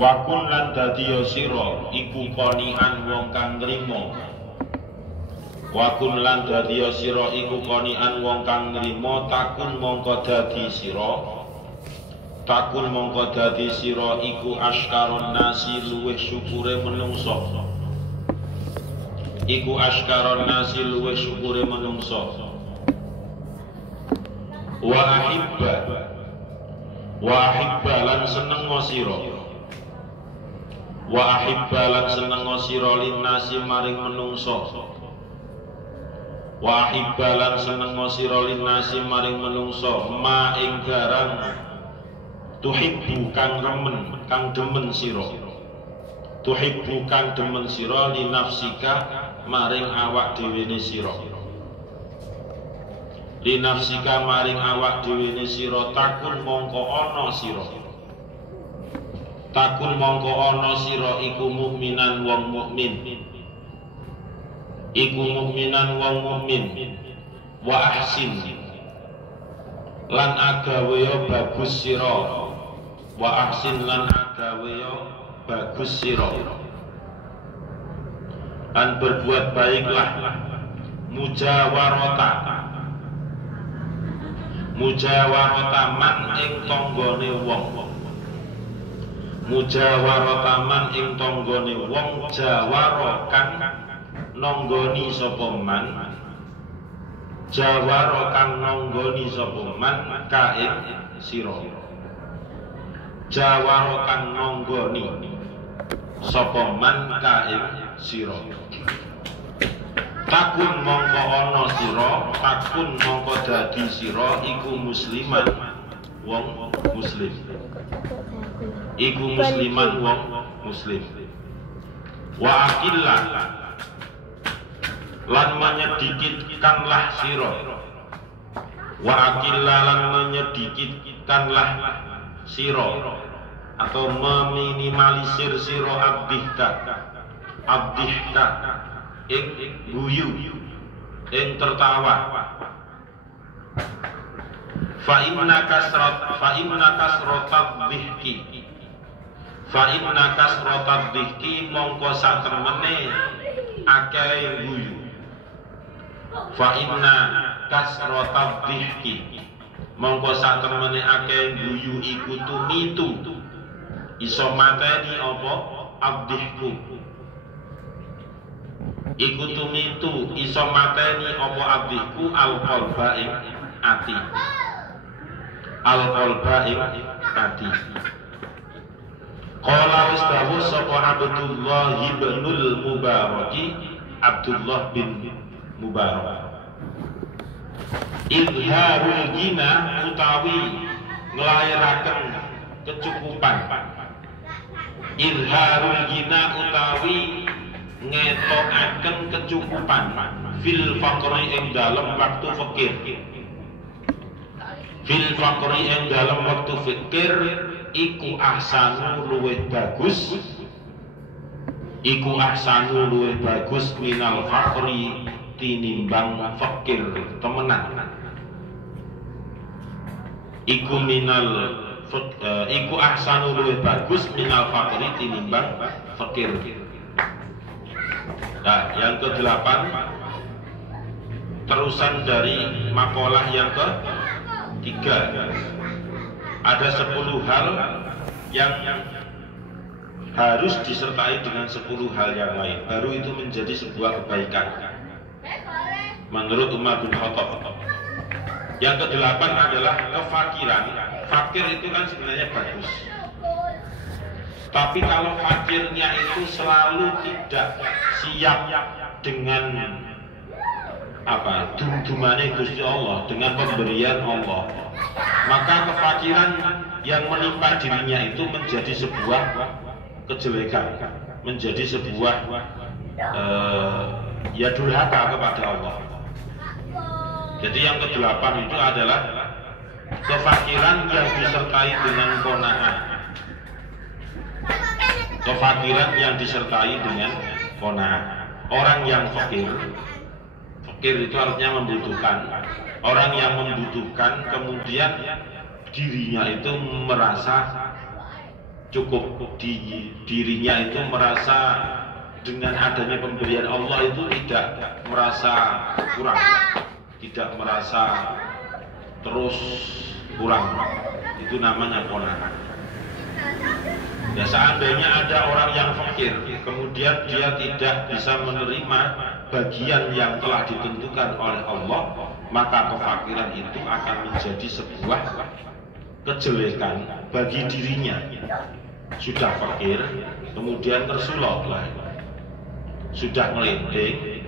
Wakun lan dadiya sira iku qoni'an wong kang nrimo. Wakun lan dadiya sira iku qoni'an wong kang nrimo takun mongko dadi sira. Takun mongko dadi sira iku askaron nasi luwih syukure menungso. Iku askaron nasi luwih syukure menungso. Wa ahibba lan seneng sira. Wa ahibba lan seneng sira linnasi maring menungso. Wa ahibba lan seneng sira linnasi maring menungso ma ing garang tuhibbu kang remen kang demen sira. Tuhibbu kang demen sira li nafsika maring awak dhewe sira. Li nafsika maring awak dhewe sira takun mongko ana sira. Takun mongko ana sira iku mukminan wong mukmin. Iku mukminan wong mukmin. Wa ahsin lan agawe bagus sira. Wa ahsin lan agawe bagus sira. Lan berbuat baiklah. Mujawarata man ing tanggane wong. Mujawarata man ing tanggane wong jawara kang nanggoni sapa man. Jawara kang nanggoni sapa man ka ing sira. Jawara kang nanggoni sapa man ka ing sira. Takun mongko ana sira, takun mongko dadi sira iku musliman wong muslim. Iku musliman wong muslim. Wa aqillah lan menyedikitkanlah sira. Wa aqillah lan menyedikitkanlah sira atau meminimalisir sira abdihka ing guyu ing tertawa. Fa inna kasratat dhihki mongko satemene akeh guyu. Fa inna kasratat dhihki mongko satemene akeh guyu iku tumitu iso mateni apa abdihku. Iku tumitu iso mateni apa abdihku al-qalba ing ati. Al-qalba ing ati. Qala wastahu sapa Abdullah ibnul Mubarak, Abdullah bin Mubarak. Izharul gina utawi nglairaken kecukupan. Izharul gina utawi ngetokaken kecukupan fil faqri ing dalem waktu fakir. Fil faqri ing dalem waktu fakir iku ahsanu luwih bagus. Iku ahsanu luwih bagus minal faqri tinimbang fakir temenan. Iku ahsanu luwih bagus minal faqri tinimbang fakir. Nah, yang ke-8 terusan dari makalah yang ke-3. Ada 10 hal yang harus disertai dengan 10 hal yang lain. Baru itu menjadi sebuah kebaikan menurut Umar bin Khattab. Yang ke-8 adalah kefakiran. Fakir itu kan sebenarnya bagus. Tapi kalau fakirnya itu selalu tidak siap dengan dum-dumane Gusti Allah, dengan pemberian Allah, maka kefakiran yang menimpa dirinya itu menjadi sebuah kejelekan, menjadi sebuah durhaka kepada Allah. Jadi yang ke-8 itu adalah kefakiran yang disertai dengan qanaah. Kefakiran yang disertai dengan qanaah. Orang yang fakir itu artinya membutuhkan. Orang yang membutuhkan kemudian dirinya itu merasa cukup di dirinya itu merasa dengan adanya pemberian Allah itu tidak merasa kurang, tidak merasa terus kurang. Itu namanya qanaah. Ya, seandainya ada orang yang fakir, kemudian dia tidak bisa menerima bagian yang telah ditentukan oleh Allah, maka kefakiran itu akan menjadi sebuah kejelekan bagi dirinya. Sudah fakir, kemudian tersulok lah, sudah ngeledek,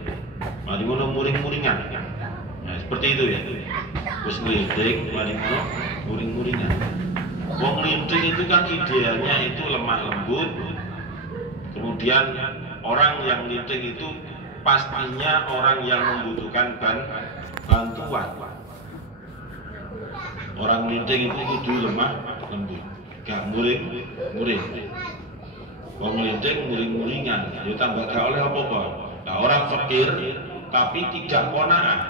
mari ngono muring-muringan. Nah, seperti itu ya. Terus ngeledek, mari ngono muring-muringan. Wong ngeledek itu kan idealnya itu lemah lembut. Kemudian orang yang ngeledek itu pastinya orang yang membutuhkan bantuan. Orang ngeledek itu kudu lemah lembut, gak muring-muring. Wong ngeledek muring-muringan, ya tambah gak oleh apa-apa. Nah, orang fakir tapi tidak qanaah.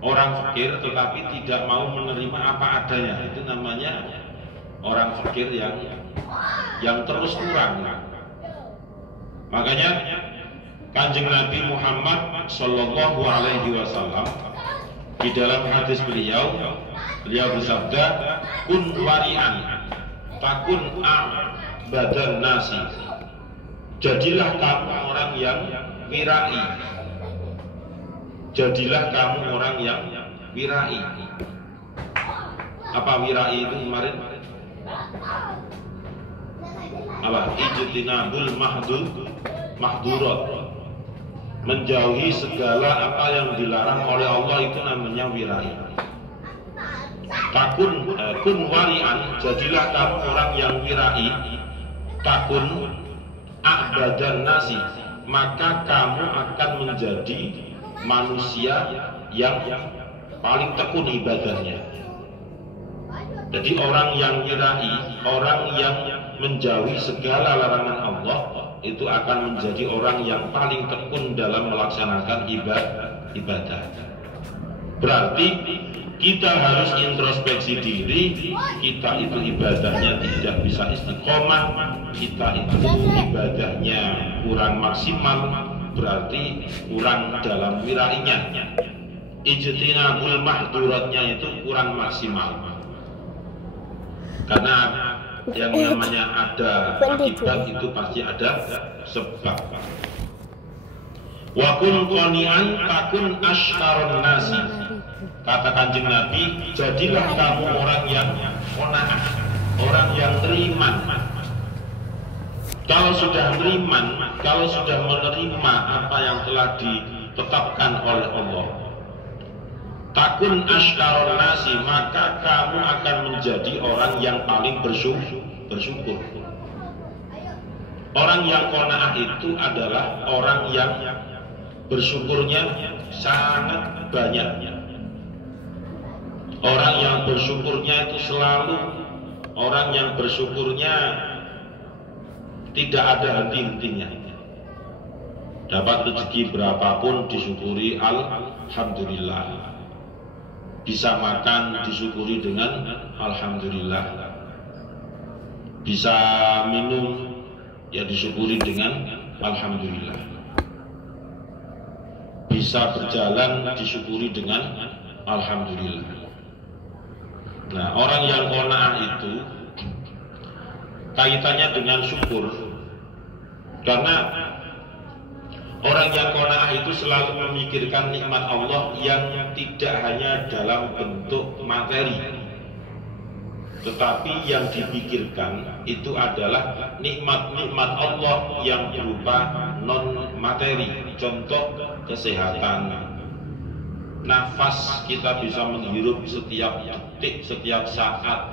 Orang fakir tetapi tidak mau menerima apa adanya, itu namanya orang fakir yang terus kurang. Makanya Kanjeng Nabi Muhammad Sallallahu Alaihi Wasallam di dalam hadis beliau bersabda, kun wari'an takun badan nasi. Jadilah kamu orang yang wirai. Jadilah kamu orang yang wirai. Apa wirai itu kemarin? Apa? Ijtinabul mahdurat. Menjauhi segala apa yang dilarang oleh Allah, itu namanya wirai. Kun wari'an, jadilah kamu orang yang wirai. Takun a'badan nasi, maka kamu akan menjadi manusia yang paling tekun ibadahnya. Jadi orang yang wirai, orang yang menjauhi segala larangan Allah, itu akan menjadi orang yang paling tekun dalam melaksanakan ibadah. Berarti kita harus introspeksi diri, kita itu ibadahnya tidak bisa istiqomah, kita itu ibadahnya kurang maksimal, berarti kurang dalam wirainya. Ijtinabul mahduratnya itu kurang maksimal. Karena yang namanya ada akibat itu pasti ada sebab. Wa kun qani'an takun asykarun nasi. Kata Kanjeng Nabi, jadilah kamu orang yang qanaah, orang yang teriman. Kalau sudah teriman, kalau sudah menerima apa yang telah ditetapkan oleh Allah, takun asykarun nasi, maka kamu akan menjadi orang yang paling bersyukur. Orang yang qanaah itu adalah orang yang bersyukurnya sangat banyak. Orang yang bersyukurnya itu selalu, orang yang bersyukurnya tidak ada henti-hentinya. Dapat rezeki berapapun disyukuri alhamdulillah. Bisa makan disyukuri dengan alhamdulillah. Bisa minum ya disyukuri dengan alhamdulillah. Bisa berjalan disyukuri dengan alhamdulillah. Nah, orang yang qanaah itu kaitannya dengan syukur. Karena orang yang qanaah itu selalu memikirkan nikmat Allah yang tidak hanya dalam bentuk materi, tetapi yang dipikirkan itu adalah nikmat-nikmat Allah yang berupa non materi. Contoh kesehatan, nafas kita bisa menghirup setiap detik, setiap saat,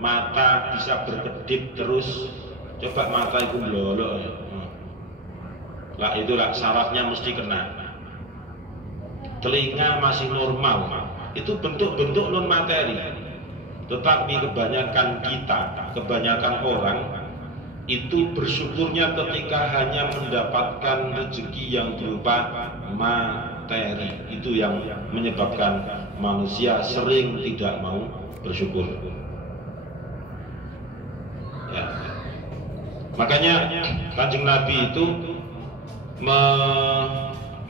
mata bisa berkedip terus. Coba mata itu melolo, lah itulah syaratnya mesti kena. Telinga masih normal, itu bentuk-bentuk non materi. Tetapi kebanyakan kita, kebanyakan orang itu bersyukurnya ketika hanya mendapatkan rezeki yang berupa materi. Itu yang menyebabkan manusia sering tidak mau bersyukur. Makanya Kanjeng Nabi itu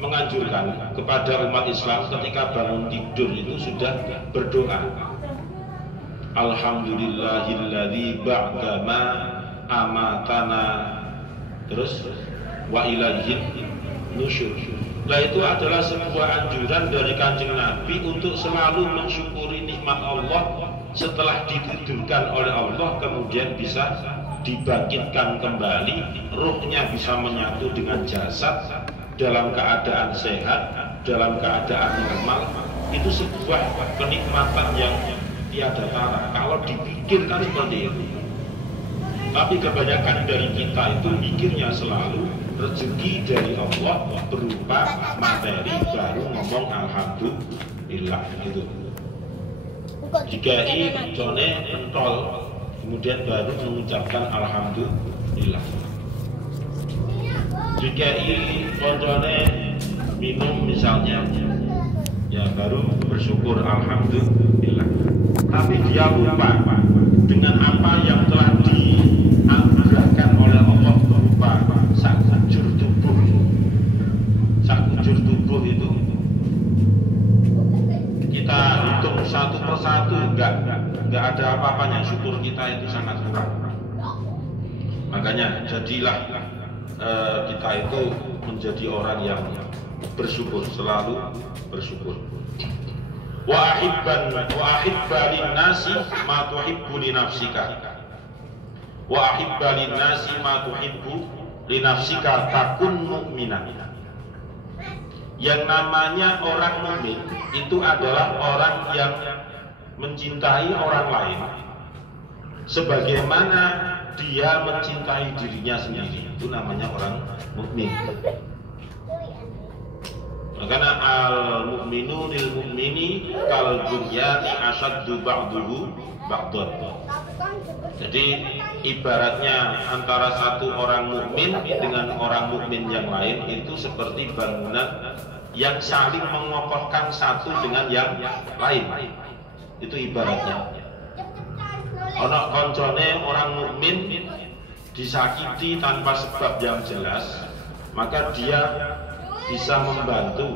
menganjurkan kepada umat Islam ketika bangun tidur itu sudah berdoa, Alhamdulillahilladzi ba'dama amatana, terus wa ilaihin nusyur. Nah, itu adalah sebuah anjuran dari Kanjeng Nabi untuk selalu mensyukuri nikmat Allah setelah ditidurkan oleh Allah, kemudian bisa dibangkitkan kembali, ruhnya bisa menyatu dengan jasad dalam keadaan sehat, dalam keadaan normal. Itu sebuah kenikmatan yang tiada tara kalau dipikirkan seperti itu. Tapi kebanyakan dari kita itu mikirnya selalu rezeki dari Allah berupa materi, baru ngomong alhamdulillah gitu. Jika ini jone pentol, kemudian baru mengucapkan alhamdulillah. Jika ini koncone minum misalnya, ya baru bersyukur alhamdulillah. Tapi dia lupa dengan apa yang telah dianugerahkan oleh Allah berupa sakujur tubuh. Sakujur tubuh itu kita hitung satu persatu, enggak ada apa-apanya. Syukur kita itu sangat kurang. Makanya jadilah kita itu menjadi orang yang bersyukur, selalu bersyukur. Wa ahibba linnasi ma tuhibbu li nafsika. Wa ahibba linnasi ma tuhibbu li nafsika takun mu'minan. Yang namanya orang mukmin itu adalah orang yang mencintai orang lain sebagaimana dia mencintai dirinya sendiri. Itu namanya orang mukmin. Karena al-mu'minu lil mu'mini kal bunyani asaddu ba'duhu ba'dan. Jadi ibaratnya antara satu orang mukmin dengan orang mukmin yang lain itu seperti bangunan yang saling mengokohkan satu dengan yang lain. Itu ibaratnya. Ono koncone orang mukmin disakiti tanpa sebab yang jelas, maka dia bisa membantu,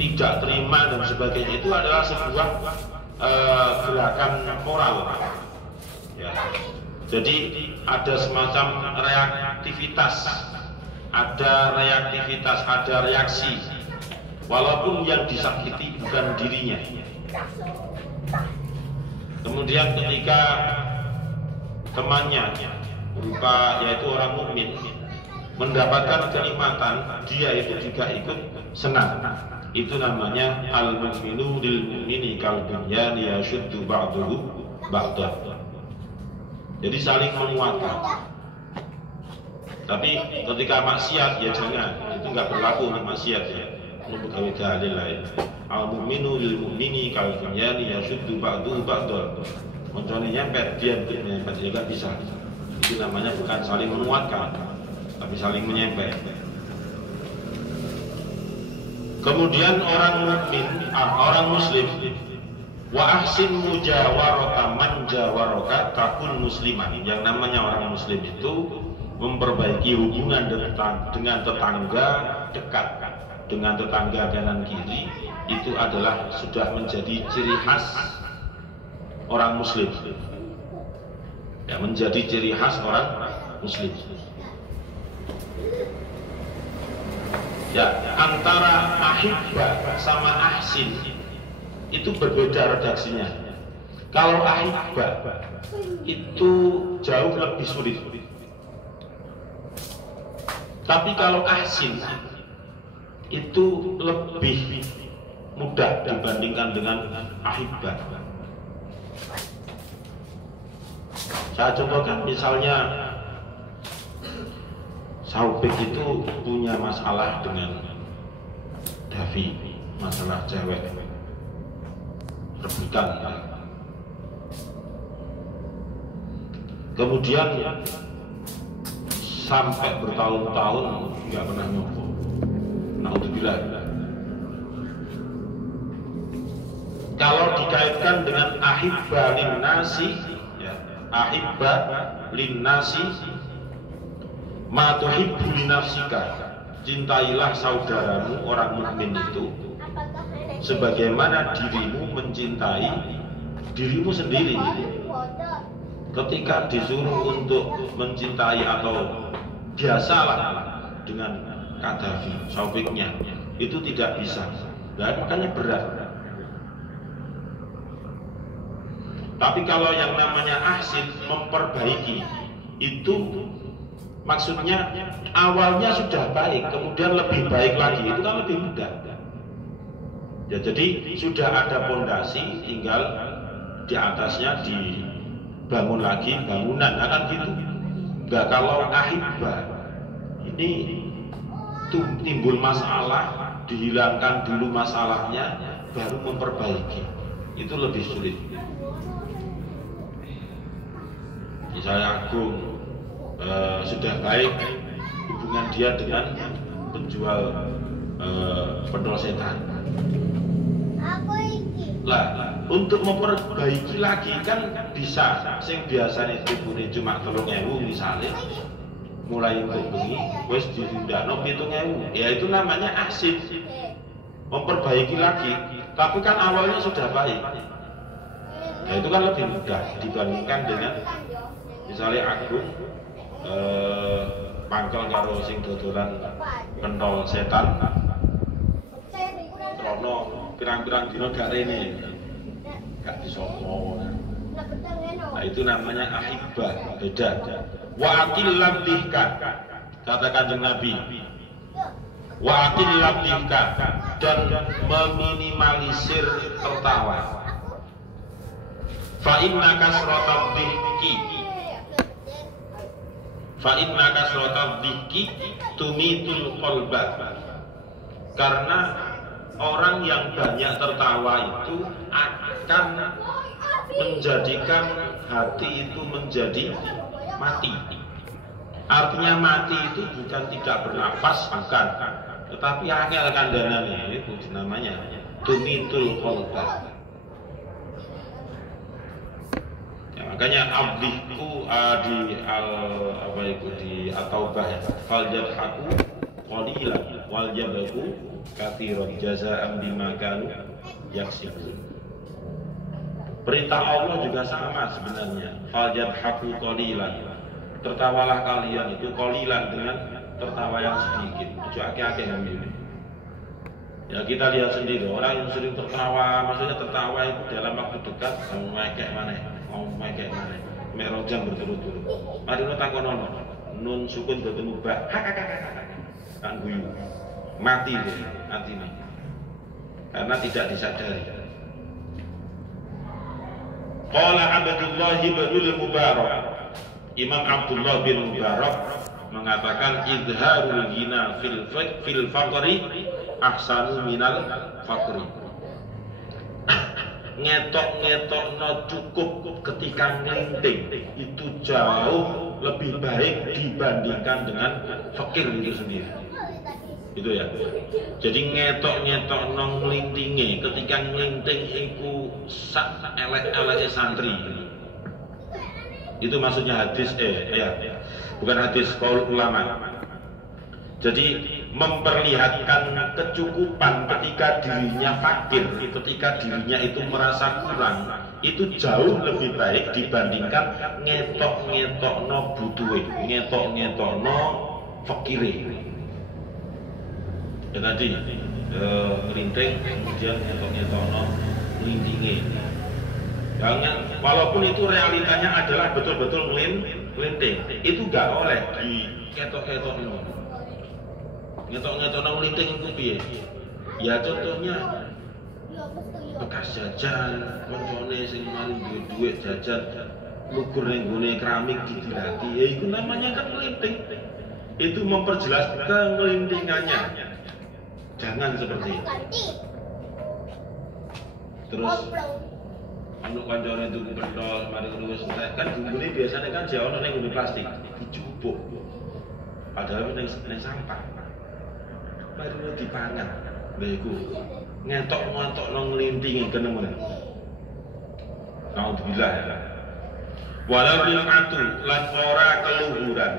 tidak terima dan sebagainya. Itu adalah sebuah gerakan moral. Ya. Jadi ada semacam reaktivitas, ada reaksi, walaupun yang disakiti bukan dirinya. Kemudian ketika temannya berupa yaitu orang mukmin mendapatkan kenikmatan, dia itu juga ikut senang. Itu namanya al-mu'minu lil mu'mini kal bunyani yashuddu ba'duhu ba'dan. Jadi saling menguatkan. Tapi ketika maksiat ya jangan, itu nggak berlaku untuk maksiat ya. Untuk pegawai dalil lain. Al-mu'minu lil mu'mini kal bunyani yashuddu ba'duhu ba'dan. Contohnya nyempet, dia nyempet ya nggak bisa. Itu namanya bukan saling menguatkan, tapi saling menyempet. Kemudian orang mukmin, orang muslim, wa ahsin mujawarata man jawaraka takun musliman. Yang namanya orang muslim itu memperbaiki hubungan dengan tetangga dekat, dengan tetangga kanan kiri. Itu adalah sudah menjadi ciri khas orang muslim. Ya, menjadi ciri khas orang muslim. Ya, antara ahibba sama ahsin itu berbeda redaksinya. Kalau ahibba itu jauh lebih sulit. Tapi kalau ahsin itu lebih mudah dibandingkan dengan ahibba. Saya contohkan misalnya Saubik itu punya masalah dengan Davi, masalah cewek, rebutan. Kemudian sampai bertahun-tahun nggak pernah nyoba. Naudzubillah. Kalau dikaitkan dengan ahibba linnasi, ya, ahibba linnasi Ma tuhibbu li nafsika, cintailah saudaramu orang mukmin itu sebagaimana dirimu mencintai dirimu sendiri. Ketika disuruh untuk mencintai atau biasalah dengan Qaddafi, Saufiknya, itu tidak bisa. Nah, makanya berat. Tapi kalau yang namanya ahsin, memperbaiki, itu maksudnya awalnya sudah baik, kemudian lebih baik lagi, itu kan lebih mudah. Ya, jadi sudah ada pondasi, tinggal di atasnya dibangun lagi bangunan, akan gitu. Enggak, kalau ahibah ini timbul masalah, dihilangkan dulu masalahnya, baru memperbaiki, itu lebih sulit. Misalnya Agung sudah baik hubungan dia dengan penjual pentol setan. Lah, untuk memperbaiki lagi kan bisa. Sing biasanya tribune cuma 3.000 misalnya, mulai untuk bengi wis ditindakno 7.000. Ya itu namanya ahsin. Memperbaiki lagi, tapi kan awalnya sudah baik. Nah, itu kan lebih mudah dibandingkan dengan misalnya Agung pangkel karo sing dodolan pentol setan. Krono pirang-pirang dino gak rene, gak disopo. Nah itu namanya ahibah, beda. Wa aqil labdihka, kata Kanjeng Nabi. Wa aqil labdihka, dan meminimalisir tertawa. Fa inna kasratal dhikki, fa inna kasratal dhikki tumitul qalba. Karena orang yang banyak tertawa itu akan menjadikan hati itu menjadi mati. Artinya mati itu bukan tidak bernapas, bukan, tetapi akal kandhanane itu namanya tumitul qalba. Ya, makanya abdiku di At-Taubah ya, fal yadhaku qalilan wal yabku katsiran jazaa'an bima kanu yaksibun. Perintah Allah juga sama sebenarnya. Fal yadhaku qalilan, tertawalah kalian itu qalilan, dengan tertawa yang sedikit, ojo akeh-akeh ambil. Ya kita lihat sendiri, orang yang sering tertawa, maksudnya tertawa itu dalam waktu dekat mau kayak mana merojang berturut-turut. Mari lo takonono nun sukun bertemu bah kan guyu mati deh artinya, karena tidak disadari. Qala Abdullah bin Mubarak, Imam Abdullah bin Mubarak mengatakan izharul ghina fil faqri ahsanu minal faqri. Ngetok-ngetokno cukup ketika ngelinting itu jauh lebih baik dibandingkan dengan fakir itu sendiri. Itu ya. Jadi ngetok-ngetokno nglintinge ketika nglinting iku sak elek-eleke santri. Itu maksudnya hadis bukan hadis qaul ulama. Jadi memperlihatkan kecukupan ketika dirinya fakir, ketika dirinya itu merasa kurang, itu jauh lebih baik dibandingkan ngetok-ngetokno butuhe, ngetok-ngetokno fakire. Ya tadi ngelinting kemudian ngetok-ngetokno ngelintinge. Walaupun itu realitanya adalah betul-betul ngelinting, itu gak oleh diketok-ketokno. Ngetok-ngetokno ngelinting itu piye? Ya contohnya bekas jajan, koncone sing mari duwe dhuwit jajan lugur ning gone keramik didilati, ya itu namanya kan ngelinting. Itu memperjelas kemelintingannya. Jangan seperti itu. Terus anu koncone itu pentol mari wis entek kan bumbune biasanya kan jauh ning gone plastik dicupuk. Padahal ning sampah. Baru dipangan, begitu ngetok nglintingi kenemen. Alhamdulillah ya. Walau bil atu lan ora keluhuran.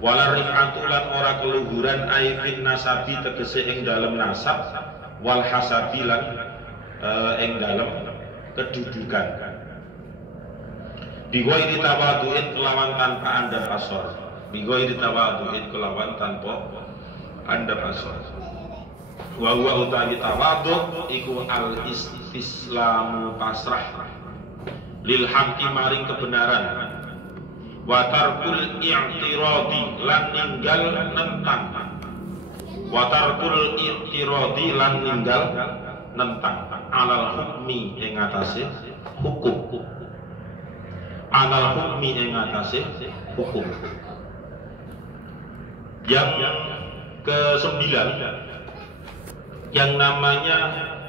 Wala rif'atu lan ora keluhuran aifin nasabi tegese ing dalem nasab, wal hasabi lan ing dalem kedudukan. Bighairi tawadhu'in kelawan tanpa andap asor. Bighairi tawadhu'in kelawan tanpa andap asor. Wa huwa utawi tawadhu iku al istislamu pasrah lil haqqi maring kebenaran. Wa tarkul i'tiradi lan ninggal nentang. Wa tarkul i'tiradi lan ninggal nentang alal hukmi ing atase hukum. Alal hukmi ing atase hukum. Yang ke-9, yang namanya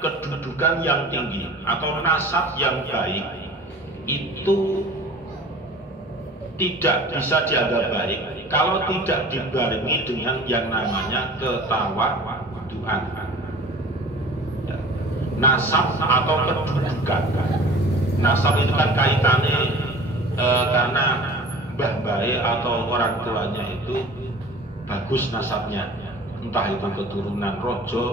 kedudukan yang tinggi atau nasab yang baik itu tidak bisa dianggap baik kalau tidak dibarengi dengan yang namanya ketawaduan. Nasab atau kedudukan. Nasab itu kan kaitannya karena mbah bae atau orang tuanya itu bagus nasabnya, entah itu keturunan rojo,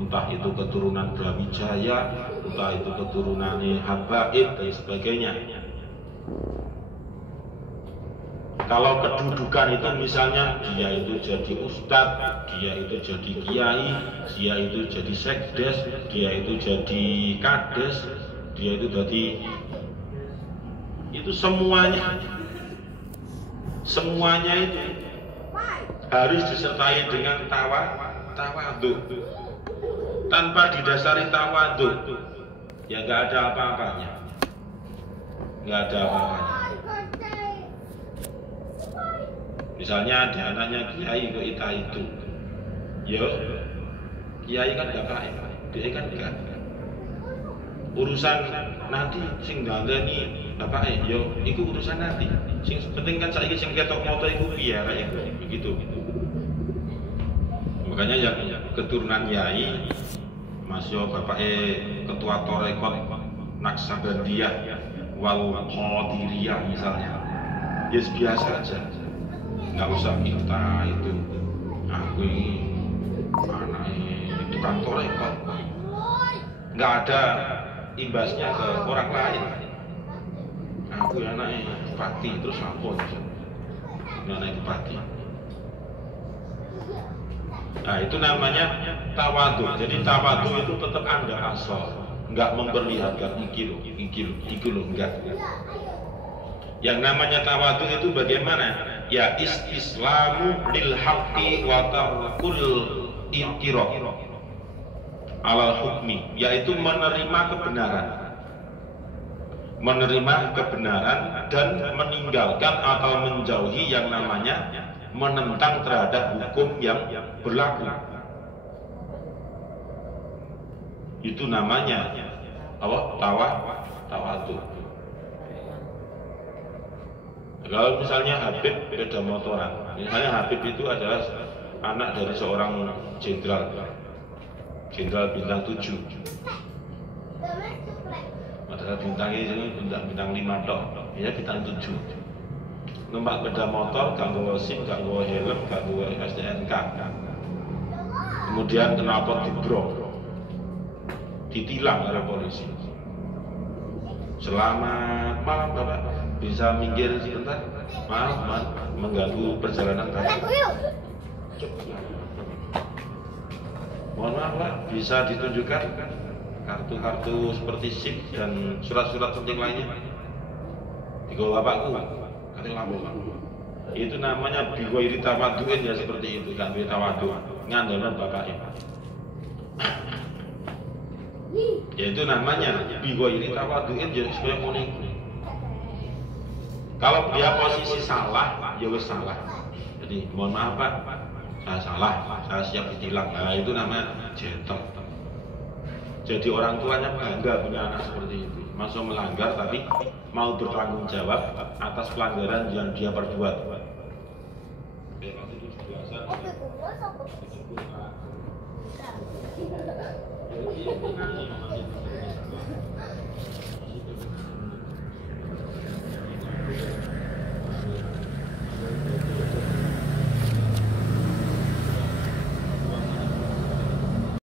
entah itu keturunan Brawijaya, entah itu keturunan Habaib dan sebagainya. Kalau kedudukan itu misalnya dia itu jadi ustadz, dia itu jadi kiai, dia itu jadi sekdes, dia itu jadi kades, dia itu jadi itu semuanya itu harus disertai dengan tawadhu. Tanpa didasari tawadhu ya nggak ada apa-apanya, nggak ada apa-apanya. Misalnya ada anaknya kiai kok itu, yo kiai kan gak baik, dia kan enggak. Urusan nanti sing dandani bapak yo, itu urusan nanti. Sing penting kan saiki sing ketok moto iku piye kayak begitu. Makanya yang keturunan yai, masih bapak ketua torekot Naksabandiyah wal Qadiriyah misalnya, ya biasa aja. Nggak usah minta itu aku ini anaknya itu kantor rekod, nggak ada imbasnya ke orang lain. Aku anaknya bupati terus aku anaknya bupati. Nah itu namanya tawadhu. Jadi tawadhu itu tetap anda asal, nggak memperlihatkan iki lo enggak. Yang namanya tawadhu itu bagaimana? Ya istislamu lil haqqi wa tarkul intiraq alal hukmi, yaitu menerima kebenaran dan meninggalkan atau menjauhi yang namanya menentang terhadap hukum yang berlaku. Itu namanya tawadhu. Kalau misalnya Habib beda motoran, misalnya Habib itu adalah anak dari seorang jenderal bintang 7. Padahal bintangnya ini bintang 5 tok, ya bintang 7. Numpak beda motor, gak bawa SIM, gak bawa helm, gak bawa STNK. Kemudian kenapa dibrok, ditilang oleh polisi. Selamat malam Bapak, bisa minggir sebentar? Maaf, mengganggu perjalanan Bapak. Mohon maaf Pak, bisa ditunjukkan kartu-kartu seperti SIM dan surat-surat penting lainnya? Digawa Bapakku, katanya lampu. Itu namanya bighairi tawadhu'in ya, seperti itu, kan tawadhu, ngandalan Bapaknya. Ya itu namanya bighairi tawadhu'in ya supaya ngono. Kalau dia posisi salah, ya wis salah. Jadi mohon maaf Pak, saya salah, saya siap ditilang. Nah itu namanya gentle. Jadi orang tuanya bangga punya anak seperti itu. Masuk melanggar tapi mau bertanggung jawab atas pelanggaran yang dia perbuat.